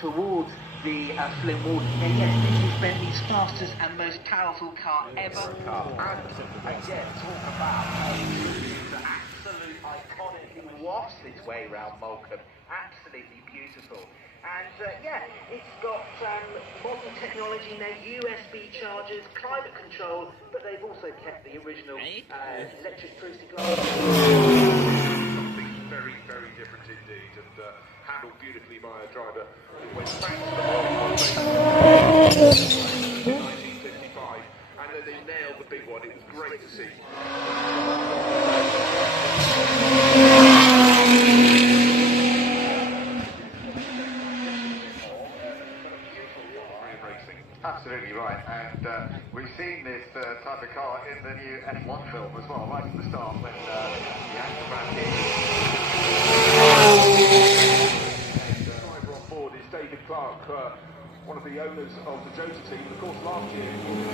towards the slim wall. And yes, this is Bentley's fastest and most powerful car ever. And again, talk about the absolute iconic. It wafts its way around Morecambe. Absolutely beautiful. And yeah, it's got modern technology now, USB chargers, climate control, but they've also kept the original electric acoustic lights. Something very, very different indeed, and handled beautifully by a driver who went back to the in 1955, and then they nailed the big one. It was great to see. Absolutely right, and we've seen this type of car in the new F1 film as well, right from the start when the actor ran in. The driver on board is David Clark, one of the owners of the Jota team. Of course, last year he was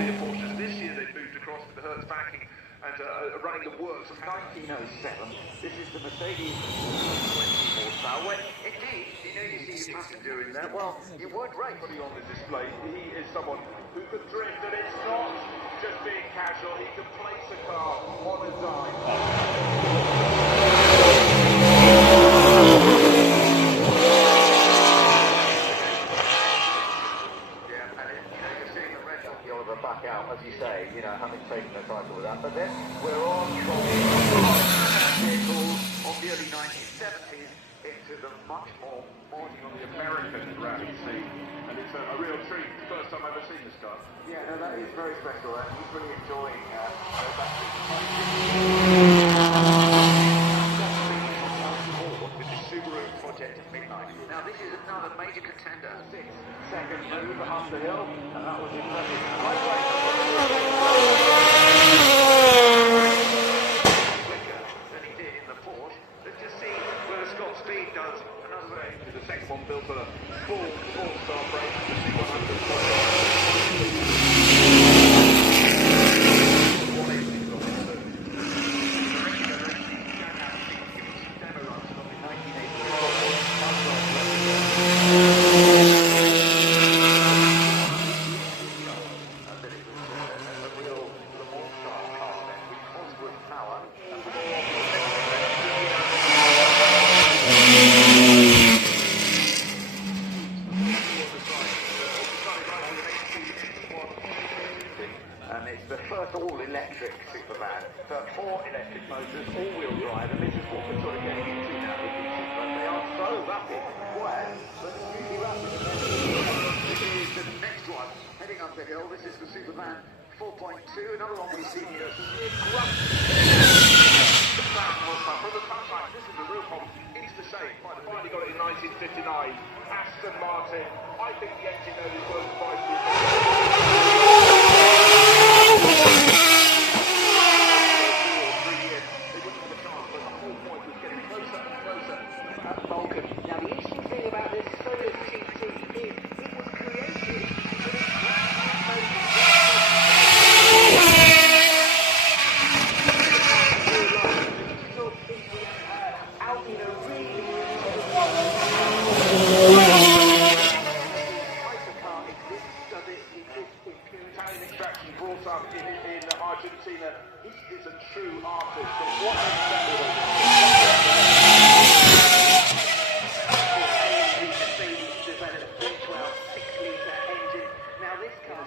the Porsches. This year they've moved across to the Hertz backing and running the works of 1907. This is the Mercedes 20 horsepower. When indeed, you see Patton doing that. Well, you would rate on the display. He is someone who can drift, and it's not just being casual. He can place a car on a dime. back out, as you say, having taken the title with that. But then we're on from vehicles of the early 1970s into the much more on the American rally scene, and it's a real treat. First time I've ever seen this car. Yeah, no, that is very special, and he's really enjoying with the Subaru project at midnight. Now this is another major contender. 6-second move up the hill, and that was impressive. Quicker than he did in the Porsche. Let's just see where Scott Speed does. Another the second one built on a full four-star brake. And it's the first all-electric Superman. So 4 electric motors, all-wheel drive, and this is what we're sort of getting into now. But they are so rapid. Why? But it's really rapid. This is the next one, heading up the hill. This is the Superman 4.2. Another one we've seen here. From the sunshine, this is a real problem. It's the same. Right, they finally got it in 1959. Aston Martin. I think the engine only works 5 Now the interesting thing about this Solar TT is it was created for the out in a really hypercar exists, does it exist in pure Italian extraction brought up in Argentina. He is a true artist. But what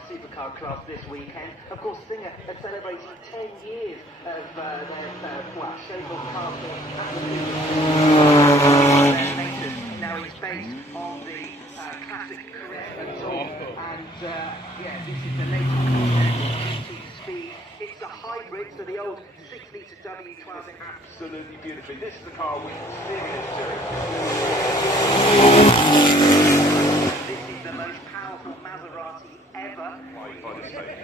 supercar class this weekend. Of course, Singer are celebrating 10 years of their Showboat castle at the latest. Now it's based on the classic Corvette and yeah, this is the latest GT Speed. It's a hybrid, so the old 6-litre W12. absolutely beautifully. This is the car with serious doing. This is the most powerful Maserati ever.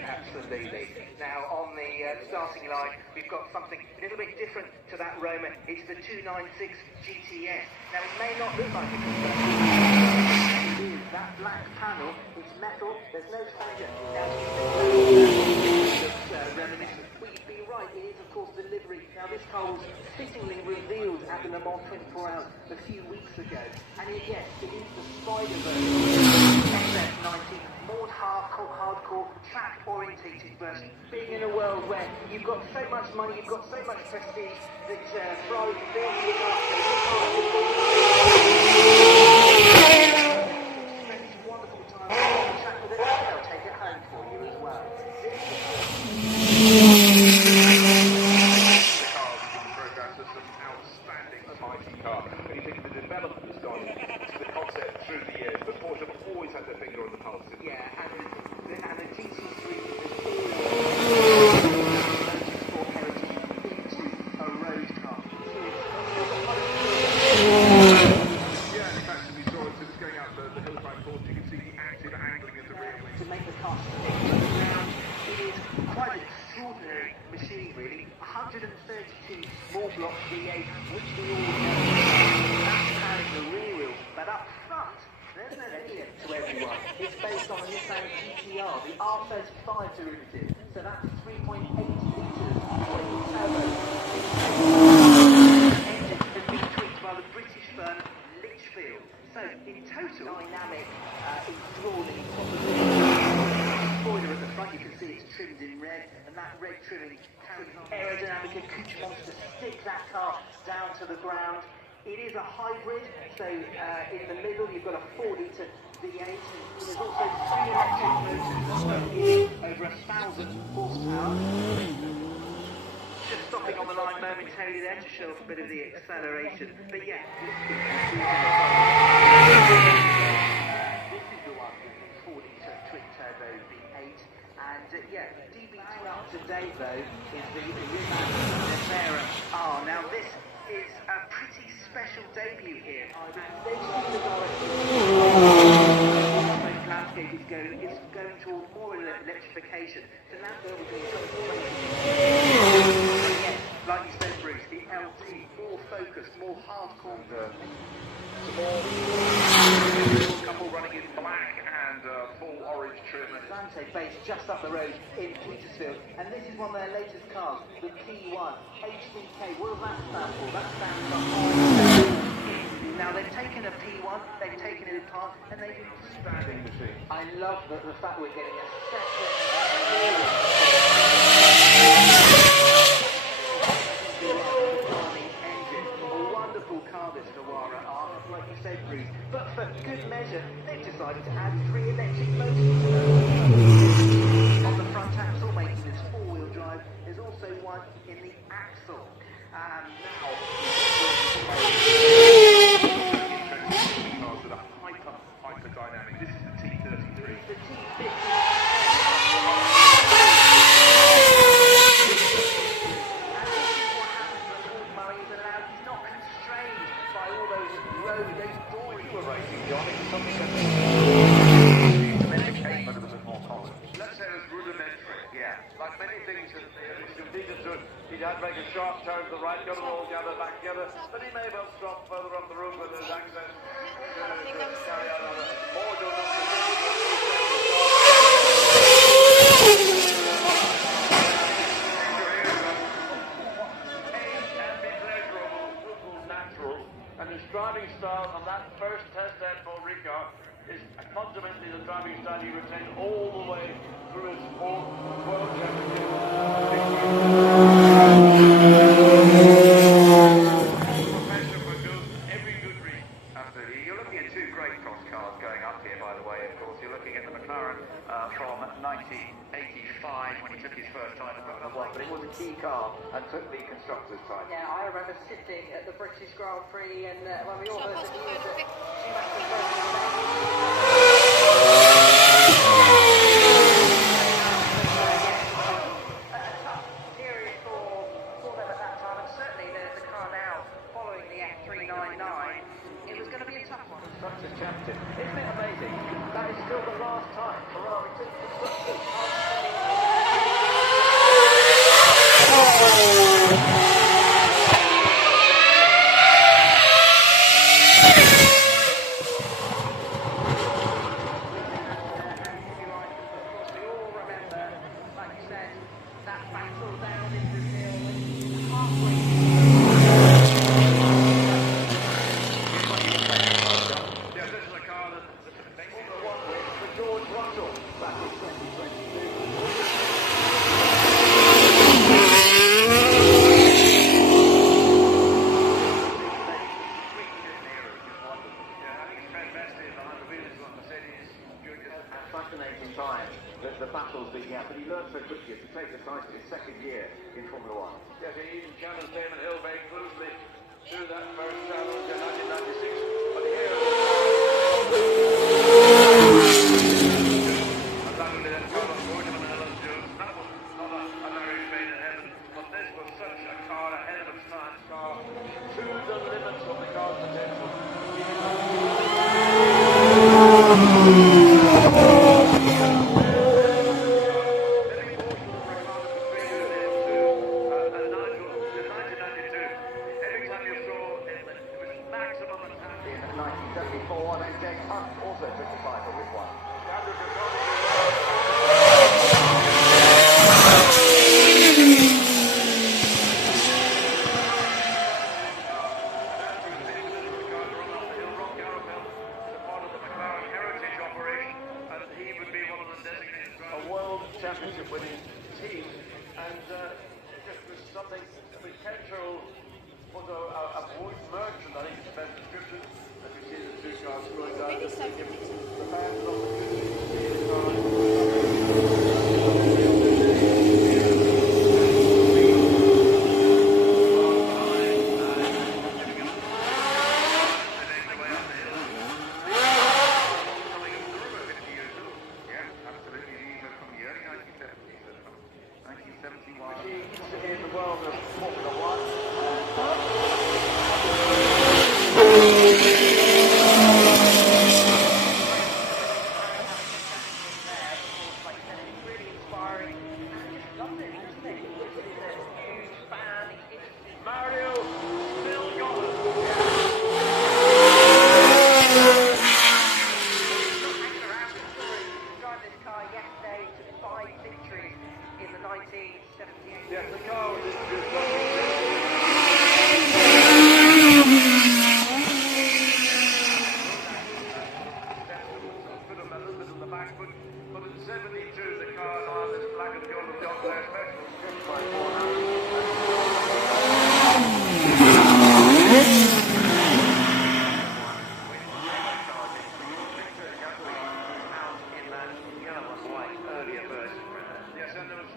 Absolutely. Now on the starting line, we've got something a little bit different to that Roma. It's the 296 GTS. Now it may not look like it, that black panel is metal. There's no fender. Now it's reminiscent. Well, you'd be right. It is, of course, the livery Now this car was fittingly revealed at the Le Mans 24 Hours a few weeks ago, and yes, it is the Spider version, SF90, more hardcore, track-orientated version. Being in a world where you've got so much money, you've got so much prestige, that Ferrari built the car. Wonderful time on the track with it, and they'll take it home for you as well. Through the years, but Porsche have always had their finger on the pulse. Yeah, and the GT3 is sport heritage into a road car. Yeah, in fact, we saw it since going out the hillside course, you can see the active angling of the rear wing. To make the car stick to the ground, it is quite an extraordinary machine, really. 132 small block V8, which we all know. That's carrying the rear wheel, but up front, there's no limit to everyone. It's based on a Nissan GTR, the R35 derivative. So that's 3.8 litres twin turbo. The engine has been tweaked by the British firm Litchfield. So in total, dynamic, enthralling proposition. Spoiler at the front, you can see it's trimmed in red, and that red trimming carries on aerodynamic accoutrements to stick that car down to the ground. It is a hybrid, so in the middle you've got a 4-litre V8, and there's also 3 electric motors over 1,000 horsepower. Just stopping on the line momentarily there to show off a bit of the acceleration. But yeah, this is the one with the 4-litre twin turbo V8. And yeah, DB2 up to date though is the Rivera R. Now this is a pretty special debut here. They've seen the direction the landscape is going towards more electrification. So now there will be yes, like you said, Bruce, the LT, more focused, more hardcore. Couple running in black and full orange trim. Sante base just up the road in Petersfield, and this is one of their latest cars, the P1 HDK. What does that stand for? That stands for now they've taken a P1, they've taken it apart, and they've Standing machine. I love the fact we're getting a separate engine. A wonderful car, this Carrara R, like you said, Bruce. But for good measure, they've decided to add 3 electric motors on the front axle, making this 4-wheel drive. There's also one in the axle. Now, Cars that are hyper dynamic. This is the T33. the T50. He'd had make a sharp turn to the right, got it all together, back together, but he may well drop further up the road with his access. Carry out on a more natural, and his driving style on that first test at Paul Ricard is fundamentally the driving style he retained all the way through his fourth World Championship. Absolutely. You're looking at 2 great cross cars going up here, by the way, of course. You're looking at the McLaren from 1985 when he took his first time at Formula 1, but it was a key car and took the constructors' time. Yeah, I remember sitting at the British Grand Prix, and when we all heard the news that a tough period for them at that time, and certainly the car now following the F399, it was going to be a tough one. Constructors' Championship. Isn't it amazing? That is still the last time Ferrari took constructors. Like you said, that battle down in Brazil, heartbreaking. time the battles began, but he learned so quickly to take the title his second year in Formula One. Yes, he even challenged Damon Hill very closely through that first challenge in 1996. But here, that was not a marriage made in heaven, but this was such a car ahead of its time car to the limits of the car's potential. In 1974, then James Hunt also took the title with one. A world championship winning team, and it was something potential was a wood merchant, I think it's the best description, as you see the two cars going down. Really so. The fans of the in the world of Formula One. Really inspiring. And just loved it, isn't it? He's a huge fan. He's interested. Mario still got it. Hanging around the story. He drove this car yesterday to 5 victories in the 1978. Yes, the car was introduced. Bit of a little bit on the back, but in 72 the car on this black and gold of John Blair special. Yes, and there was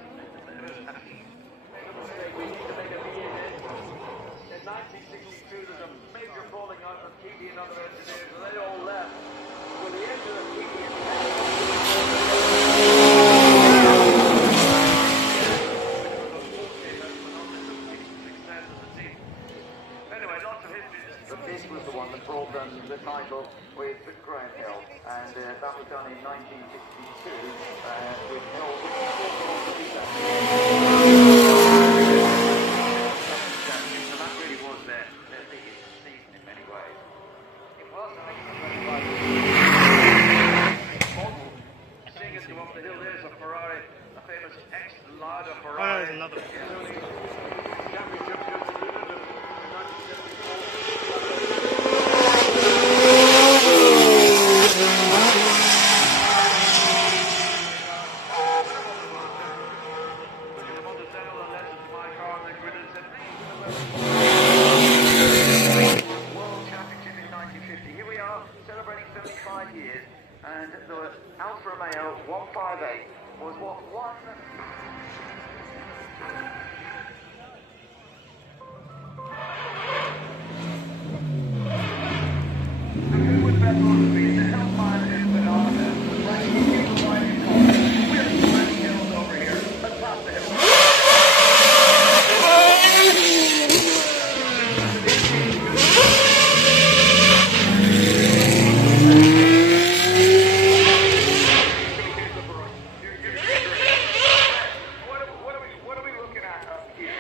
we need to make a beginning. In 1962 there's a major falling out of Keaty and other engineers, and they all left. With the end of the Keaty anyway, lots of history. But this was the one that brought them the title with Graham Hill, and that was done in 1962 with Hill winning 4 So that really was their biggest season in many ways. It was, I think. Seeing it go up the hill, there's a Ferrari, a famous ex-Lada Oh, Ferrari. there's another one. Championship just delivered in 1974. World Championship in 1950. Here we are celebrating 75 years, and the Alfa Romeo 158 was what won. The Goodwood Festival of Speed, the Hellfire is banana, running in the riding corner. We're running hills over here. Let's pass the hill. What are we looking at up here?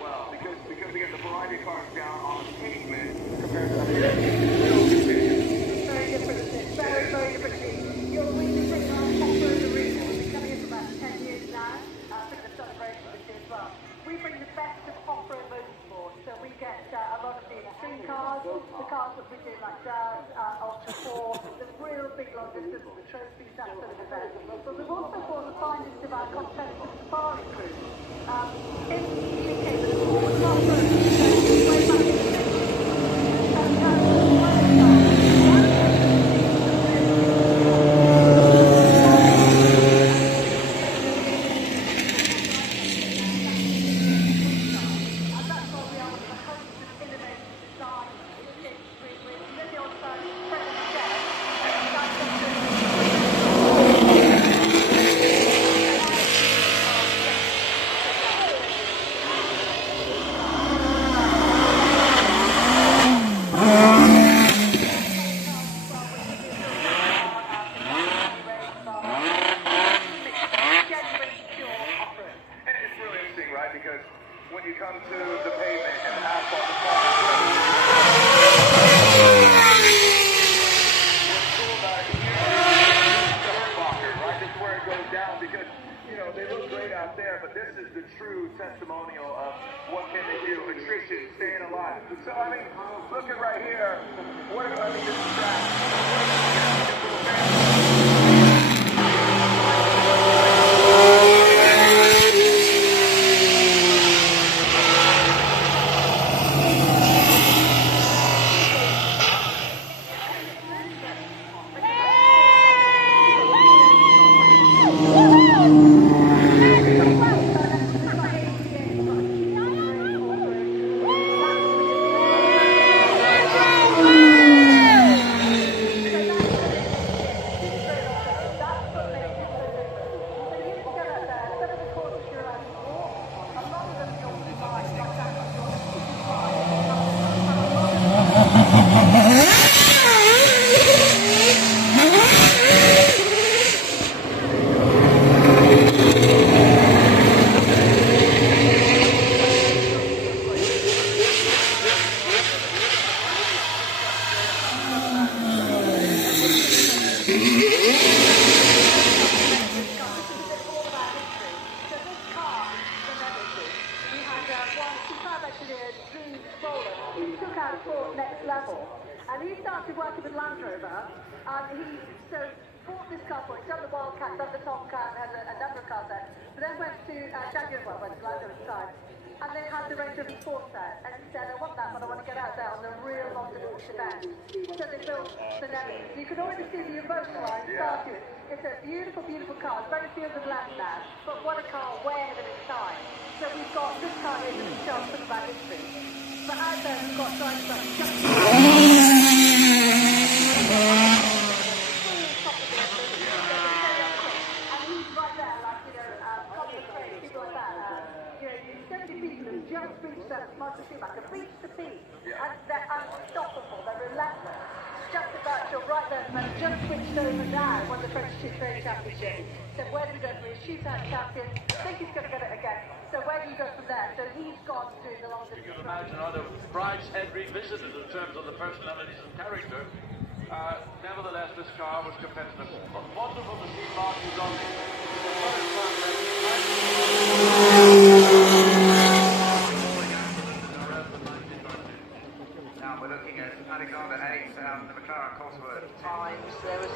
Well, because again, the variety cars down on the pavement compared to the Very different, isn't it? Very, very different. You're really bringing on off-road arena. We've been coming in for about 10 years now. I think the celebration this year as well. We bring the best of off-road motorsport. So we get a lot of the extreme cars, the cars that we do like Jazz, Ultra 4, the real big long distance, the trophies, that sort of event. But we've also brought the finest of our competitive safari crew. In the UK, the former off-road, way back in the 50s. testimonial of what can they do, attrition, staying alive. So, I mean, look at right here. What are going to be this next level, and he started working with Land Rover, and he bought this car for it. He's done the Wildcat, done the Tomcat, has a number of cars there, but then went to Jaguar, went to Land Rover at the time, and then had the Range Rover Sport set, and he said, I want that, but I want to get out there on the real long-distance event. So they built the Nemesis. You can already see the emotion line starting. It's a beautiful, beautiful car. Very few of them left now, but what a car, way ahead of its time. So we've got this car here that we show something about history. But out there we've got drivers like just and he's right there, like, people like that. You don't see people who just reach that Martin Schumacher, reach the peak, and they're unstoppable, they're relentless. Just about, you're right there, and just switched over now, won the French Training Championship. So where do we go from here? Shootout champion. I think he's going to get it again. So where do you go from there? So he's gone to the long distance. You can imagine other brideshead revisited in terms of the personalities and character. Nevertheless, this car was competitive. But wonderful to see Martin on it. Now we're looking at Alexander Hayes, the McLaren Cosworth times. There was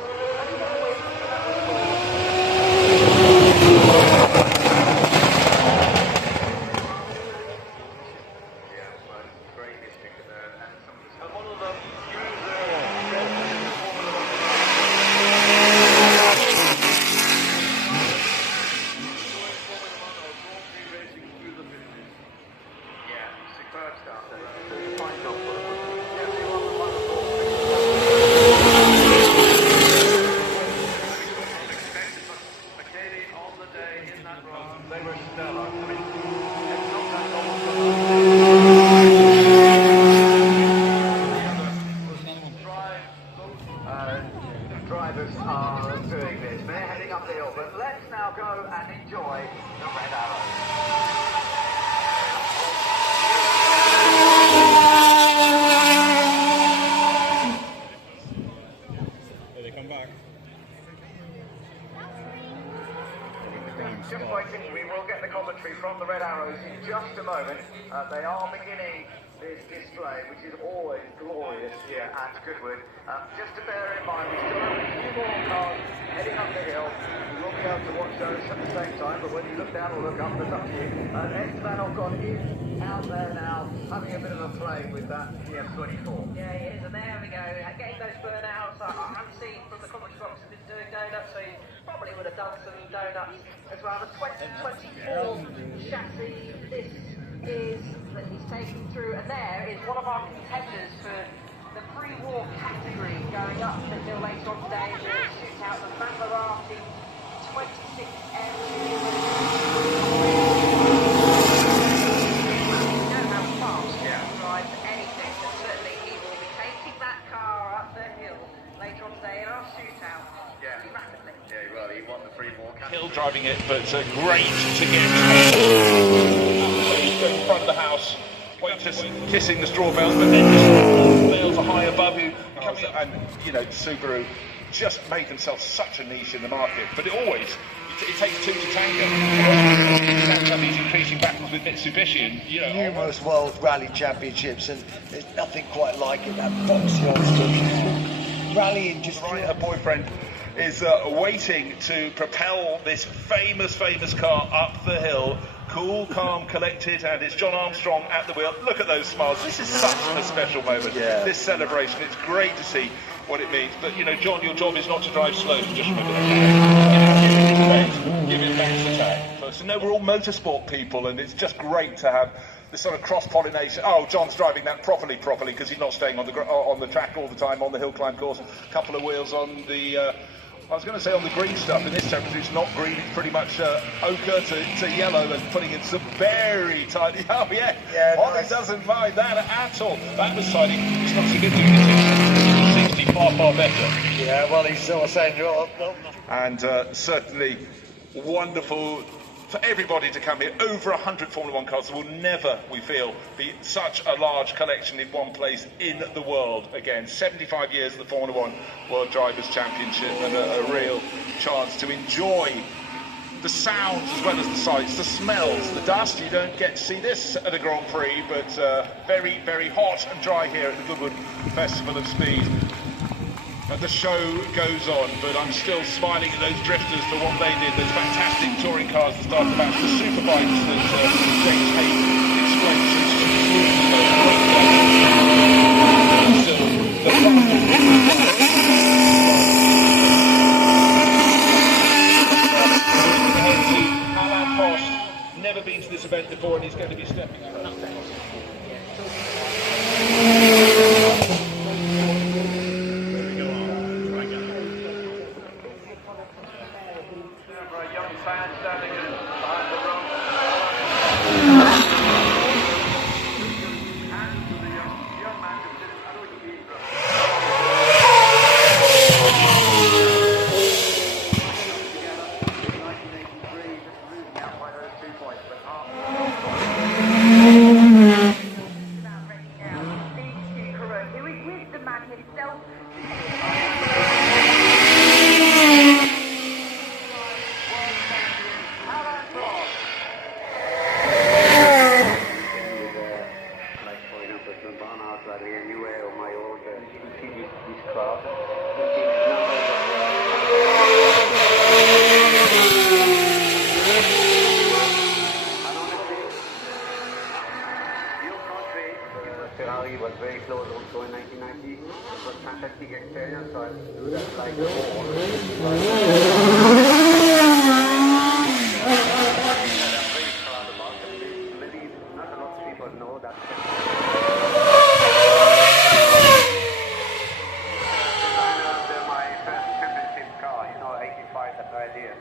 drivers are doing this. They're heading up the hill, but let's now go and enjoy the Red Arrow. They come back. Just waiting, we will get the commentary from the Red Arrows in just a moment. They are beginning this display, which is always glorious here at Goodwood. Just to bear in mind, we still have a few more cars heading up the hill. You will be able to watch those at the same time, but when you look down or look up, there's up to you. Esteban Ocon is out there now, having a bit of a play with that TF24. Yeah, he is, and there we go, getting those burnouts. I'm seeing from the commentary box he's been doing donuts, so he probably would have done some donuts as well. The 2024 chassis, this is that he's taken through, and there is one of our contenders for the pre-war category going up the hill later on today. We'll shoot out the Maserati 26M. Drives anything, but certainly he will be taking that car up the hill later on today in our shootout. Rapidly. Yeah, well, he won the Fremont Hill driving it, but great to get in front of the house, kissing the straw bales, but then the bales are high above you, coming up, and you know, Subaru just made themselves such a niche in the market, but it always, it takes two to tango. These increasing battles with Mitsubishi, and you know, numerous World Rally Championships, and there's nothing quite like it. That boxy Oxford rallying just. Right, her boyfriend is waiting to propel this famous car up the hill. Cool, calm, collected, and it's John Armstrong at the wheel. Look at those smiles. This is such a special moment. Yeah. This celebration. It's great to see what it means. But you know, John, your job is not to drive slow. Just remember that. Give it back to attack. So no, we're all motorsport people, and it's just great to have this sort of cross-pollination. Oh, John's driving that properly, because he's not staying on the track all the time on the hill climb course. A couple of wheels on the. I was going to say on the green stuff. In this temperature, it's not green. It's pretty much ochre to yellow, and putting in some very tiny. Oh yeah, Ollie doesn't mind that at all. That was tiny. It's not significant. 60 far better. Yeah, well, he's sort of saying, And certainly wonderful for everybody to come here. Over 100 Formula 1 cars. There will never, we feel, be such a large collection in one place in the world again. 75 years of the Formula 1 World Drivers' Championship, and a real chance to enjoy the sounds as well as the sights, the smells, the dust. You don't get to see this at a Grand Prix, but very, very hot and dry here at the Goodwood Festival of Speed. The show goes on, but I'm still smiling at those drifters for what they did. Those fantastic touring cars that started the match, the superbikes that James Hayes explained to Alain Prost, never been to this event before, and he's going to be stepping up. Ferrari was very close also in 1990. It was a fantastic experience, so I do that like a ball. I'm very proud about it. Maybe not a lot of people know that. My first championship car, 85, that's the idea.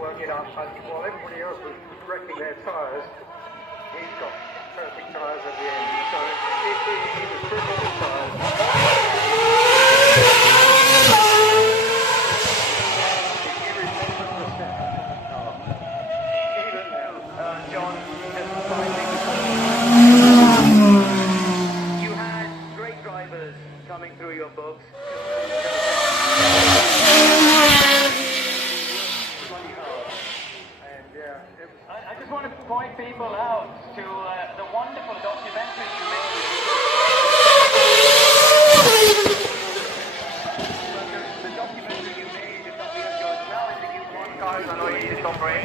Work it out, while everybody else was wrecking their tyres, he's got perfect tyres at the end, so he was triple the tyres. Even now, John you had great drivers coming through your books. I just want to point people out to the wonderful documentary you made. The documentary you made about your challenging you one cars on OE to operate.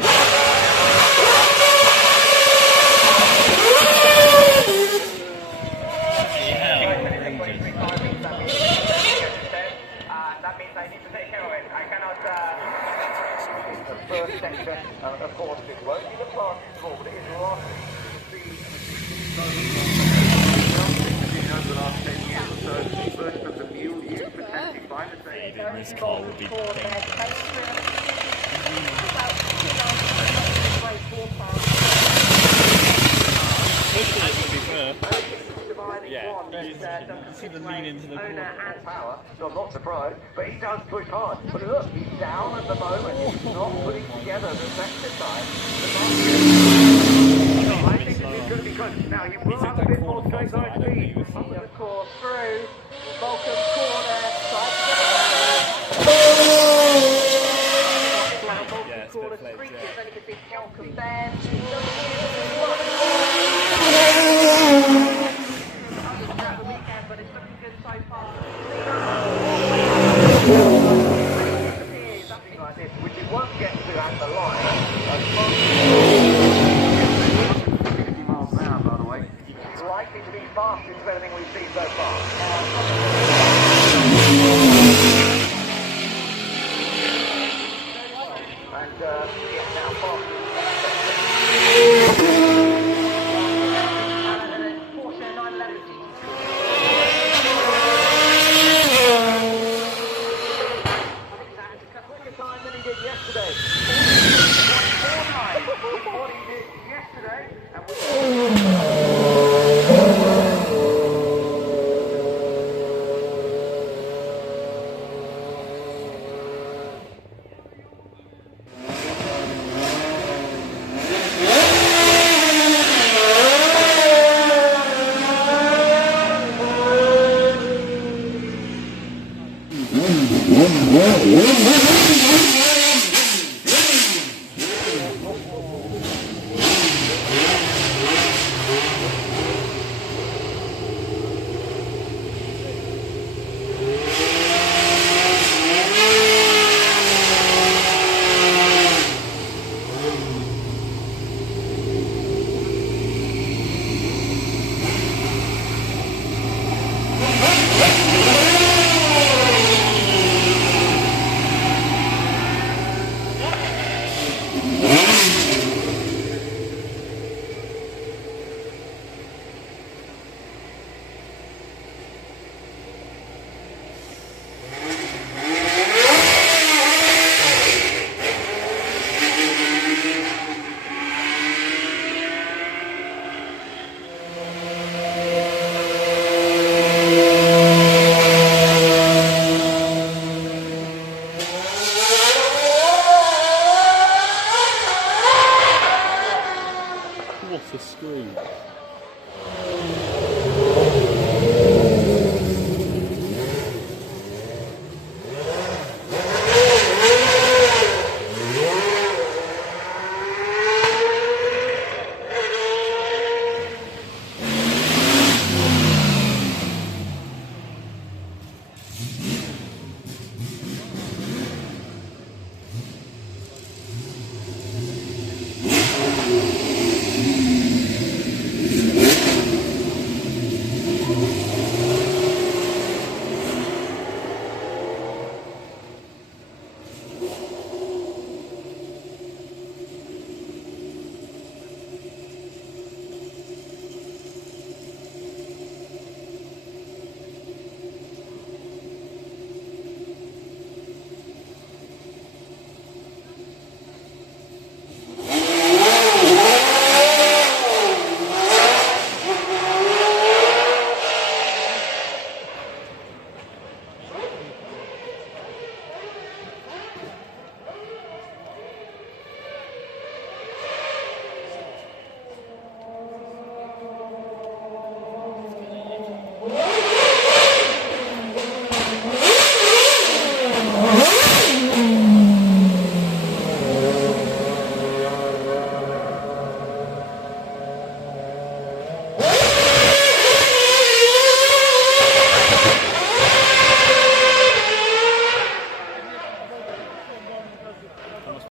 That means I need to take care of it. I cannot. The first section, of course, it won't be the fastest ball, but it is lost the last 10 years or so. First of the mule used for testing by the This car will be yeah, you can see the lean into the corner. Power, so I'm not surprised, but he does push hard. But look, he's down at the moment. He's not putting together the exercise. I think It's going to be close. Now he He will took have a that bit more corner straight fast, line I don't think he speed. was Up the course through Malcolm corner, tries to get Yeah, it's a bit flaky, yeah. then you can see Malcolm there. But it's looking good so far. Something like this, which it won't get to at the line. 50 miles an hour, by the way. It's likely to be fastest of anything we've seen so far.